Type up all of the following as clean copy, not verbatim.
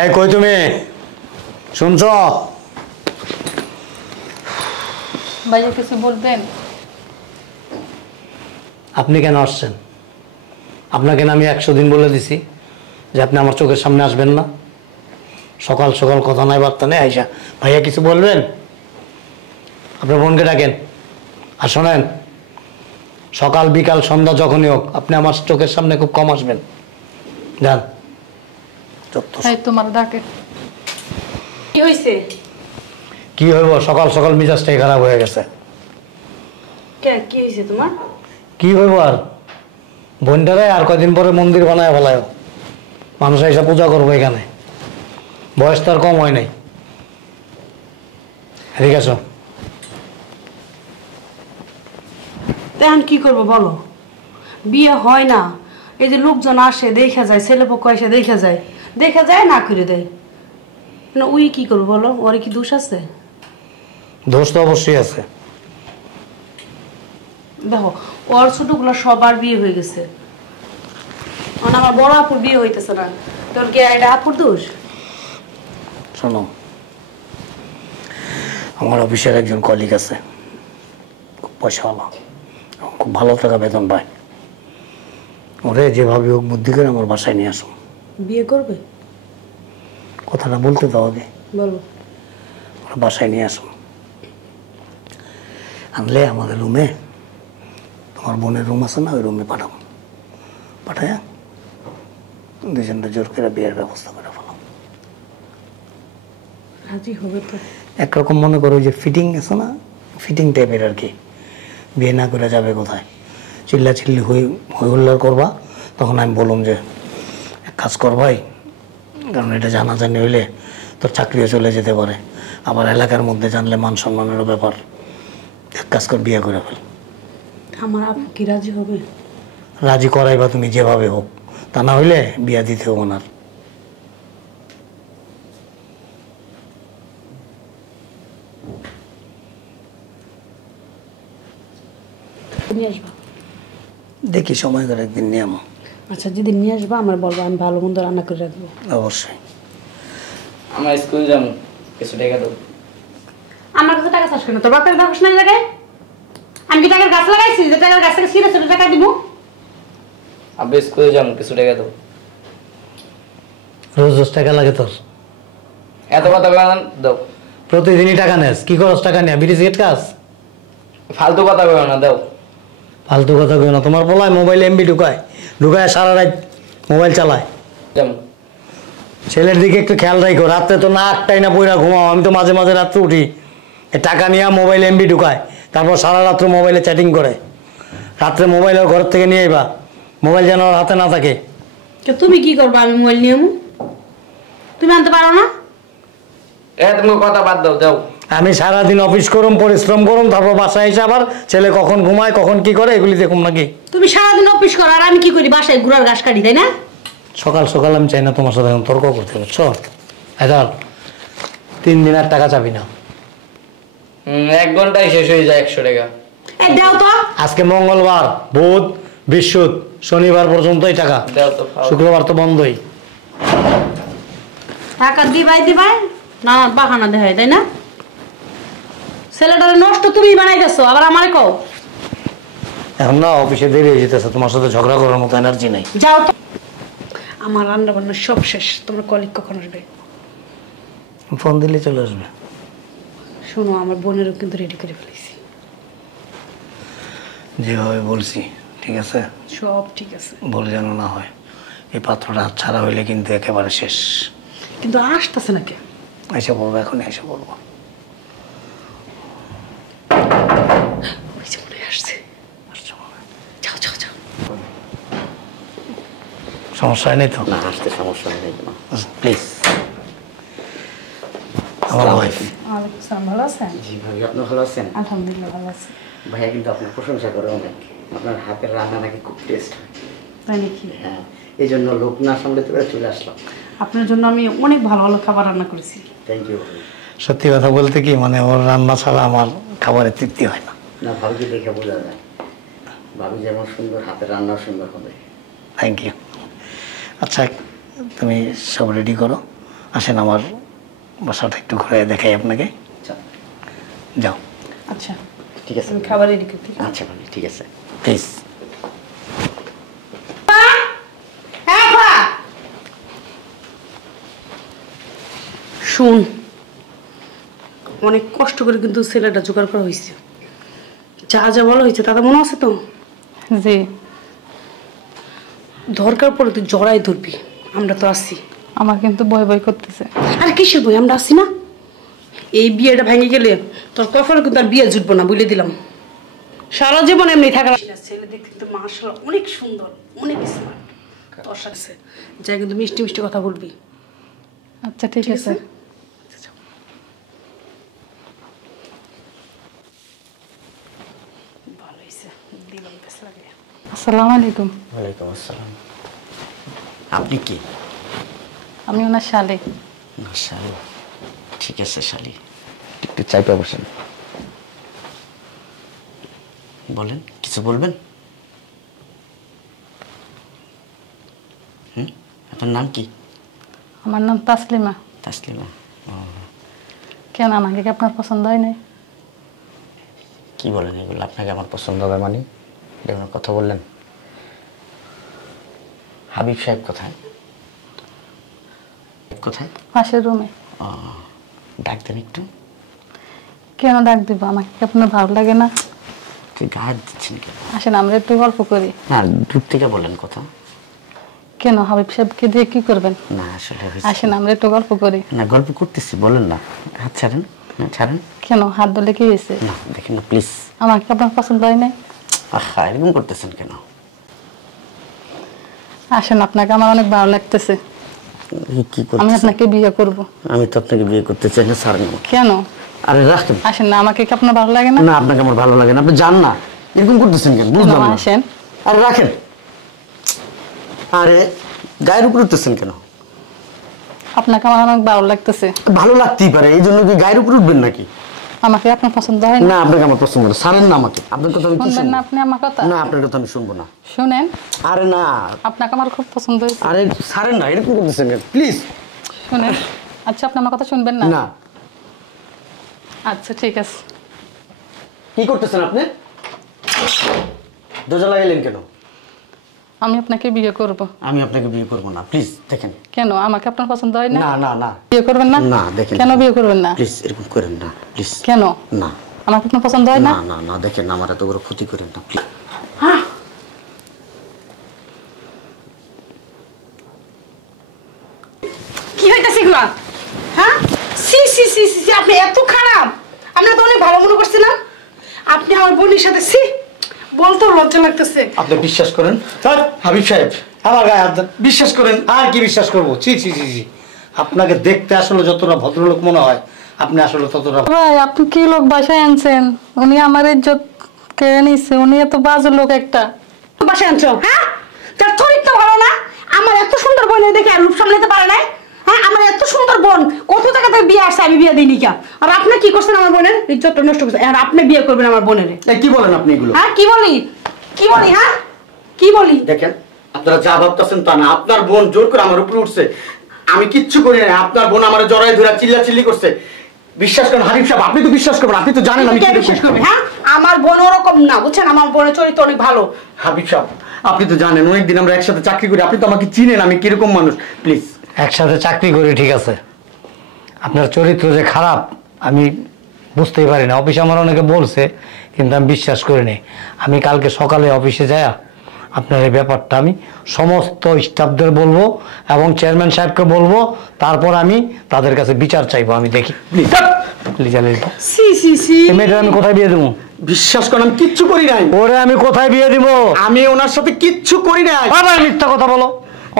এই কই তুমি শুনছো? ভাইয়া কিছু বলবেন? আপনি কেন আসছেন? আপনাকে না আমি 100 দিন বলে দিছি যে আপনি আমার চোখের সামনে আসবেন না। সকাল সকাল কথা নাই বার্তা নেই আইসা ভাইয়া কিছু বলবেন? আপনার বোনকে ডাকেন। আর শোনেন, সকাল বিকাল সন্ধ্যা যখনই হোক আপনি আমার চোখের সামনে খুব কম আসবেন। যান। তোমার ডাকে কি হয়েছে? কি হইব, সকাল সকাল মিজাজটাই খারাপ হয়ে গেছে। কি হয়েছে তোমার? কি হইব আর, বোনটারে আর কয়দিন পরে মন্দির বানায় ফেলায়, মানুষ এসে পূজা করবো এখানে। বয়স তার কম হয় নাই। ঠিক আছে, এখন কি করবো বলো? বিয়ে হয় না, এই যে লোকজন আসে দেখা যায়, ছেলেপক্ষ এসে দেখা যায় না করে দেয় না। উই কি করবো বলো? ওর কি দোষ আছে? দোষ তো অবশ্যই আছে। দেখো ওর ছোটগুলো সবার বিয়ে হয়ে গেছে, আমার বড় আপুর বিয়ে হইতেছে না, তোর কি এটা আপুর দোষ? শোনো, আমার অফিসের একজন কলিগ আছে, খুব পয়সাওয়ালা, খুব ভালো টাকা বেতন পায়। ওরে যেভাবে হোক বুদ্ধি করে আমার বাসায় নিয়ে আসো। বিয়ে করবে? কথাটা বলতে দাও আগে। বলো। ওরা বাসায় নিয়ে আসো, আনলে আমাদের রুমে, তোমার বোনের রুম আছে না, ওই রুমে পাঠাবো। পাঠায় দুজনটা জোর করে বিয়ের ব্যবস্থা করে ফেলাম। রাজি হবে তো? একরকম মনে করো যে ফিটিং আছে না, ফিটিং টাইপের আর কি। বিয়ে না করে যাবে কোথায়? চিল্লা চিল্লি হই হুল্লার করবা, তখন আমি বললাম যে এক কাজ কর ভাই, কারণ এটা জানাজানি হইলে তোর চাকরিও চলে যেতে পারে, আবার এলাকার মধ্যে জানলে মান সম্মানেরও ব্যাপার। এক কাজ কর, বিয়ে করে ফেল। আমার আপু কি রাজি হবে? রাজি করাইবা তুমি যেভাবে হোক, তা না হইলে বিয়া দিতে হবো না। নিয়ে আসবা? দেখি সময় করে একদিন নিয়ে আমো। আচ্ছা, যেদিন নিয়ে আসবা আমার বলবো, আমি ভালো মন্দ রান্না করে রাখবো। অবশ্যই। আমরা স্কুল যাবো, কিছু টাকা দেবো। আমার কাছে টাকা চাষ করি না, তোর বাপের দেখোস না এই জায়গায়? আমি কি টাকার গাছ লাগাইছি যে টাকার গাছ থেকে ছিঁড়ে ছিঁড়ে টাকা দিব? আব্বা স্কুলে যাবো, কিছু টাকা দেবো। রোজ রোজ টাকা লাগে তোর? এত কথা বলেন দাও। প্রতিদিনই টাকা নেস, কি করস টাকা নিয়ে? বিড়ি সিগারেট খাস? ফালতু কথা বলো না, দাও। ফালতু কথা কই না, তোমার বলায় মোবাইল এমবি ঢুকায় সারা রাত মোবাইল চালায়। যেমন ছেলের দিকে একটু খেয়াল রাখো, রাত্রে তো না 8টায় না পইরা ঘুমাও, আমি তো মাঝে মাঝে রাত্রে উঠি, এ টাকা নিয়ে মোবাইল এমবি ঢুকায়, তারপর সারা রাত্র মোবাইলে চ্যাটিং করে। রাত্রে মোবাইল ওর ঘর থেকে নিয়ে আইবা, মোবাইল যেন ওর হাতে না থাকে। তুমি কি করবা? আমি মোবাইল নিয়ে তুমি আনতে পারো না? তুমি কথা বাদ দাও, দাও। আমি সারাদিন অফিস করুম, পরিশ্রম করুম, তারপর বাসায় এসে আবার ছেলে কখন ঘুমায় কখন কি করে এগুলি দেখুম নাকি? তুমি সারাদিন অফিস করো আর আমি কি করি? বাসায় ঘুরার ঘাস কাটি, তাই না? সকাল সকাল আমি চাই না তোমার সাথে এখন তর্ক করতে, বুঝছো? এখন 3 দিন আর টাকা চাবি না। 1 ঘন্টায় শেষ হয়ে যায় 100 টাকা। দাও তো। আজকে মঙ্গলবার, বুধ, বৃহস্পতি, শনিবার পর্যন্তই টাকা, শুক্রবার তো বন্ধই। টাকা দিবাই না বাহানা দেখায়, তাই না? ছেলেটারে নষ্ট তুমি বানাইতেছো, আবার আমারে কও। এখন না অফিসে দেরি হয়ে যেতেছে, তোমার সাথে ঝগড়া করার মতো এনার্জি নাই। যাও তো। আমার রান্না বান্না সব শেষ, তোমার কলিগ কখন আসবে? ফোন দিলে চলে আসবে। শোনো, আমার বোনেরও কিন্তু রেডি করে ফেলেছি। যেভাবে বলছি ঠিক আছে? সব ঠিক আছে, বলে যেন না হয়। এই পাত্রটা ছাড়া হইলে কিন্তু একেবারে শেষ। কিন্তু আসতেছে না কে? এসে বলবো, এখনই এসে বলবো। সমস্যা নেই তো? না, আসতে সমস্যা নেই। প্লিজ। আমার ওয়াইফ। ভালো আছেন? জি ভাবি, আপনি ভালো আছেন? আলহামদুলিল্লাহ ভালো আছি। ভাইয়া কিন্তু আপনার প্রশংসা করে অনেক, আপনার হাতের রান্না নাকি খুব টেস্ট হয়। তাই নাকি? হ্যাঁ, এই জন্য লোক না সামলাতে পেরে চলে আসলাম। আপনার জন্য আমি অনেক ভালো ভালো খাবার রান্না করেছি। Thank you. সত্যি কথা বলতে কি, মানে ওর রান্না ছাড়া আমার খাবারের তৃপ্তি হয় না। না, ভাবিকে দেখে বোঝা যায়, ভাবি যেমন সুন্দর হাতের রান্নাও সুন্দর হবে। Thank you. আচ্ছা তুমি সব রেডি করো, আসেন আমার বাসাটা একটু ঘুরে দেখাই আপনাকে। আচ্ছা যাও আচ্ছা ঠিক আছে। আমি খাবার রেডি করতে। আচ্ছা ভাবি ঠিক আছে। প্লিজ। হ্যাঁ মা, শুন, অনেক কষ্ট করে কিন্তু ছেলেটা জোগাড় করা হয়েছে। যা যা বলা হয়েছে তাতে মনে আছে তো? জি। দরকার পড়ে তুই জড়াই ধরবি, আমরা তো আসছি। আমার কিন্তু ভয় ভয় করতেছে। আর কিসের বই, আমরা আসছি না। এই বিয়েটা ভেঙে গেলে তোর কপালে কিন্তু আর বিয়ে জুটবো না, বলে দিলাম। সারা জীবন এমনি থাকা। ছেলে দেখতে কিন্তু মাশাআল্লাহ অনেক সুন্দর, অনেক স্মার্ট। তোর সাথে যাই কিন্তু মিষ্টি মিষ্টি কথা বলবি। আচ্ছা ঠিক আছে। ভালো হয়েছে, দিলাম বেশ লাগে। আসসালামু আলাইকুম। ওয়ালাইকুম আসসালাম। আপনি কি? আমি ওনার শালে। শালি, ঠিক আছে শালি, একটু চাইপা বসেন। বলেন, কিছু বলবেন? আপনার নাম কি? আমার নাম তাসলিমা। তাসলিমা। কেন, আমাকে কি আপনার পছন্দ হয় নাই? কি বলেন এগুলো? আপনাকে আমার পছন্দ হবে মানে? এরকম কথা বললেন? হাবিব সাহেব কোথায়? কোথায়? পাশের রুমে। ডাক দেন একটু। কেন ডাক দিব? আমাকে কি আপনার ভালো লাগে না? তুই গায়ে দিচ্ছেন কেন? আসেন আমরা একটু গল্প করি। না, দূর থেকে বলেন কথা। কেন, হাবিব সাহেবকে দিয়ে কি করবেন? না আসলে আসেন আমরা একটু গল্প করি। না, গল্প করতেছি, বলেন না। হাত ছাড়েন, না ছাড়েন। কেন, হাত ধরলে কি হয়েছে? না দেখেন না প্লিজ। আমাকে আপনার পছন্দ হয় নাই? আহা, এরকম করতেছেন কেন? আসেন, আপনাকে আমার অনেক ভালো লাগতেছে। কি আমি করতেছেন? আপনাকে বিয়ে করব। আমি তো আপনাকে বিয়ে করতে চাই না, ছাড়েন আমাকে। কেন? আরে রাখেন। আসেন না, আমাকে কি আপনার ভালো লাগে না? না, আপনাকে আমার ভালো লাগে না, আপনি যান না। এরকম করতেছেন কেন বুঝলাম না। আসেন। আরে রাখেন। আরে গায়ের উপর উঠতেছেন কেন? আপনাকে আমার অনেক ভালো লাগতেছে। ভালো লাগতেই পারে, এই জন্য কি গায়ের উপর উঠবেন নাকি? আমাকে আপনার পছন্দ হয় না? না, আপনাকে আমার পছন্দ না, ছাড়েন না আমাকে। আপনার কথা আমি কি শুনবেন না শুনবো? আপনি আমার কথা? না, আপনার কথা আমি শুনবো না। শুনেন, আরে না, আপনাকে আমার খুব পছন্দ হয়েছে। আরে ছাড়েন না, এরকম করতেছেন কেন প্লিজ? শুনেন। আচ্ছা, আপনি আমার কথা শুনবেন না? না। আচ্ছা ঠিক আছে। কি করতেছেন আপনি? দরজা লাগাইলেন কেন? আমি আপনাকে বিয়ে করব। আমি আপনাকে বিয়ে করবো না, প্লিজ দেখেন। কেন, আমাকে আপনার পছন্দ হয় না? না না না, বিয়ে করবেন না? না দেখেন। কেন বিয়ে করবেন না? প্লিজ এরকম করেন না, প্লিজ। কেন? না আমাকে আপনার পছন্দ হয় না? না না না, দেখেন আমার এত বড় ক্ষতি করেন না, প্লিজ। কি হইতাছে এগুলা? হ্যাঁ, সি সি সি সি, আপনি এত খারাপ। আমরা তো অনেক ভালো মনে করছিলাম। আপনি আমার বোনের সাথে সি বলতেও লজ্জা লাগতেছে। আপনি বিশ্বাস করেন হাবিব সাহেব? আমার গায়ে হাত দেন। বিশ্বাস করেন। আর কি বিশ্বাস করবো? ছি ছি ছি ছি, আপনাকে দেখতে আসলে যতটা ভদ্রলোক মনে হয়, আপনি আসলে ততটা। ভাই, আপনি কি লোক বাসায় আনছেন? উনি আমার ইজ্জত কেড়ে নিচ্ছে। উনি এত বাজে লোক একটা। বাসায় আনছো? হ্যাঁ, তার চরিত্র ভালো না। আমার এত সুন্দর বোন দেখে আর রূপ সামলাতে পারে নাই। হ্যাঁ, আমার এত সুন্দর বোন কত টাকা থেকে বিয়ে আসছে, আমি বিয়ে দিইনি কে? আর আপনি কি করছেন আমার বোনের ইজ্জতটা নষ্ট করছেন। আর আপনি বিয়ে করবেন আমার বোনের? এই কি বলেন আপনি এগুলো? হ্যাঁ, কি বলি কি বলি? হ্যাঁ, কি বলি? দেখেন, আপনারা যা ভাবতেছেন তা না। আপনার বোন জোর করে আমার উপরে উঠছে, আমি কিচ্ছু করি না। আপনার বোন আমার জড়াই ধরে চিল্লাচিল্লি করছে। বিশ্বাস করেন হাবিব সাহেব, আপনি তো বিশ্বাস করবেন, আপনি তো জানেন আমি কে কিরকম। বিশ্বাস করবে? হ্যাঁ, আমার বোন ওরকম না, বুঝছেন? আমার বোনের চরিত্র অনেক ভালো। হাবিব সাহেব, আপনি তো জানেন অনেকদিন আমরা একসাথে চাকরি করি, আপনি তো আমাকে চিনেন আমি কিরকম মানুষ। প্লিজ। একসাথে চাকরি করি ঠিক আছে, আপনার চরিত্র যে খারাপ আমি বুঝতেই পারি না। অফিসে আমার অনেকে বলছে, কিন্তু আমি বিশ্বাস করিনি। আমি কালকে সকালে অফিসে যাই, আপনার এই ব্যাপারটা আমি সমস্ত স্টাফদের বলবো এবং চেয়ারম্যান সাহেবকে বলবো, তারপর আমি তাদের কাছে বিচার চাইবো। আমি দেখি প্লিজ। সি সি সি, এই মেয়েটা আমি কোথায় বিয়ে দেবো? বিশ্বাস করেন আমি কিচ্ছু করি নাই। ওরে আমি কোথায় বিয়ে দিব? আমি ওনার সাথে কিচ্ছু করি নাই। আবার মিথ্যা কথা বলো,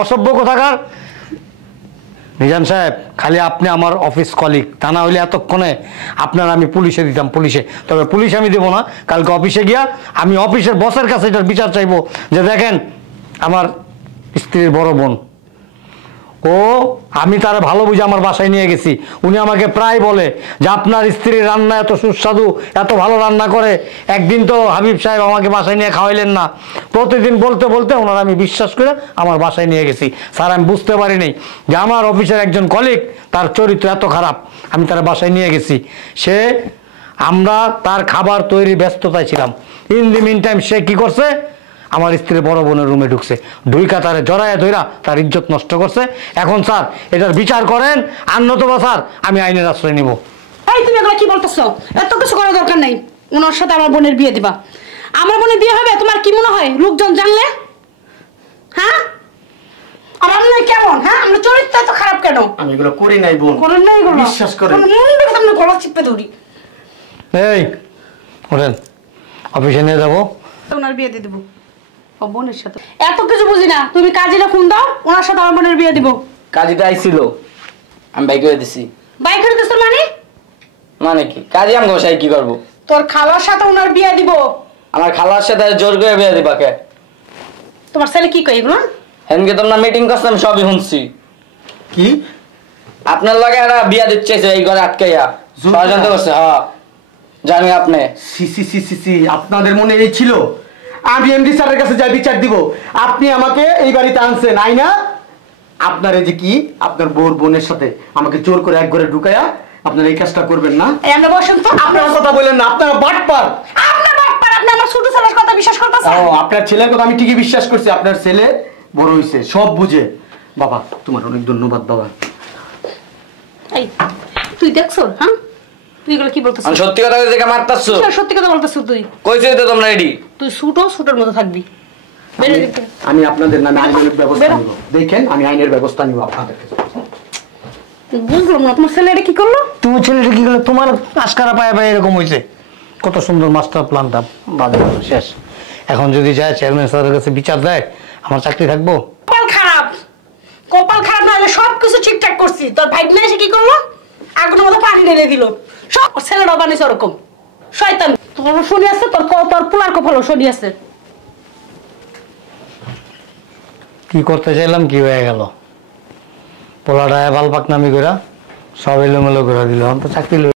অসভ্য কোথাকার। মিজান সাহেব, খালি আপনি আমার অফিস কলিগ, তা না হইলে এতক্ষণে আপনার আমি পুলিশে দিতাম। পুলিশে, তবে পুলিশ আমি দেবো না। কালকে অফিসে গিয়া আমি অফিসের বসের কাছে এটার বিচার চাইবো যে দেখেন আমার স্ত্রীর বড় বোন ও আমি তারা ভালো বুঝে আমার বাসায় নিয়ে গেছি। উনি আমাকে প্রায় বলে যে আপনার স্ত্রীর রান্না এত সুস্বাদু, এত ভালো রান্না করে, একদিন তো হাবিব সাহেব আমাকে বাসায় নিয়ে খাওয়াইলেন না। প্রতিদিন বলতে বলতে ওনারা আমি বিশ্বাস করে আমার বাসায় নিয়ে গেছি। স্যার আমি বুঝতে পারিনি যে আমার অফিসের একজন কলিগ তার চরিত্র এত খারাপ। আমি তার বাসায় নিয়ে গেছি, আমরা তার খাবার তৈরি ব্যস্ততায় ছিলাম। ইন দি মিন টাইম সে কি করছে, আমার স্ত্রী বড় বোনের রুমে ঢুকছে, ঢুইকা তারে জড়াইয়া ধইরা তার ইজ্জত নষ্ট করছে। এখন স্যার এটার বিচার করেন, আর নতুবা স্যার আমি আইনের আশ্রয় নিব। এই তুমি এগুলো কি বলতেছো? এত কিছু করার দরকার নেই। ওনার সাথে আমার বোনের বিয়ে দিবা। আমার বোনের বিয়ে হবে তোমার কি মনে হয় লোকজন জানলে? হ্যাঁ আমার মনে হয় কেমন? হ্যাঁ আমরা চরিত্র এত খারাপ কেন? আমি এগুলো করি নাই বোন, করেন না এগুলো? বিশ্বাস করেন। মন দেখে তো আমরা গলা চিপে ধরি। এই ওঠেন, অফিসে নিয়ে যাবো। ওনার বিয়ে দিয়ে দেবো ও বোনের সাথে। এত কিছু বুঝি না, তুমি কাজীরা ফোন দাও, ওনার সাথে আমার বোনের বিয়ে দিব। কাজীটা আইছিল, আমি বাইক করে দিছি। বাইক করে দিচ্ছ মানে? মানে কি কাজী আমি গোসাই কি করবো? তোর খালার সাথে ওনার বিয়ে দিব। আমার খালার সাথে জোর করে বিয়ে দিবা কে? তোমার ছেলে কি কই এগুলো? হেনকে তোমরা মিটিং করছিলাম, সবই শুনছি। কি আপনার লাগে একটা বিয়া দিচ্ছে এই ঘরে আটকাইয়া ষড়যন্ত্র করছে। হ্যাঁ জানি আপনি। সি সি সি সি সি, আপনাদের মনে এই ছিল আমি এমডি স্যারের কাছে যাই বিচার দিব? আপনি আমাকে এই বাড়িতে আনছেন, আই না? আপনার এই যে কি আপনার বোনের সাথে আমাকে জোর করে এক ঘরে ঢুকায়া আপনারা এই কাজটা করবেন না? এই আমরা বসেন তো। আপনার কথা বলেন না, আপনারা বাটপার। আপনার বাটপার, আপনি আমার ছোট ছেলের কথা বিশ্বাস করতেছেন? ও আপনার ছেলের কথা আমি ঠিকই বিশ্বাস করছি। আপনার ছেলে বড় হইছে, সব বুঝে। বাবা তোমার অনেক ধন্যবাদ বাবা। এই তুই দেখছ? হ্যাঁ তুই এগুলো কি বলতেছিস? আমি সত্যি কথা দেখে মারতাছ। সত্যি কথা বলতেছিস তুই? কইছিস তো তোমরা রেডি। তুই সুটোর মতো থাকবি। আমি আপনাদের নামে আইনের ব্যবস্থা নিব। দেখেন আমি আইনের ব্যবস্থা নিব আপনাদের কাছে। বুঝলাম না তোমার ছেলে এটা কি করলো? তুমি ছেলেটা কি করলো? তোমার আশকারা পায়ে পায়ে এরকম হয়েছে। কত সুন্দর মাস্টার প্ল্যানটা বাজে গেল, শেষ। এখন যদি যায় চেয়ারম্যান স্যারের কাছে বিচার দেয়, আমার চাকরি থাকবো? কপাল খারাপ, কপাল খারাপ না হলে সবকিছু ঠিকঠাক করছি। তোর ভাগ্নে এসে কি করলো? আগুনের মধ্যে পানি ঢেলে দিল। সব ছেলেরা বানিয়েছে ওরকম শয়তান। তোর শনি আছে, তোর পোলার কপালও শনি আছে। কি করতে চাইলাম কি হয়ে গেল? পোলাটা বালপাক নামি করে সব এলোমেলো করে দিল। আমি তো চাকরি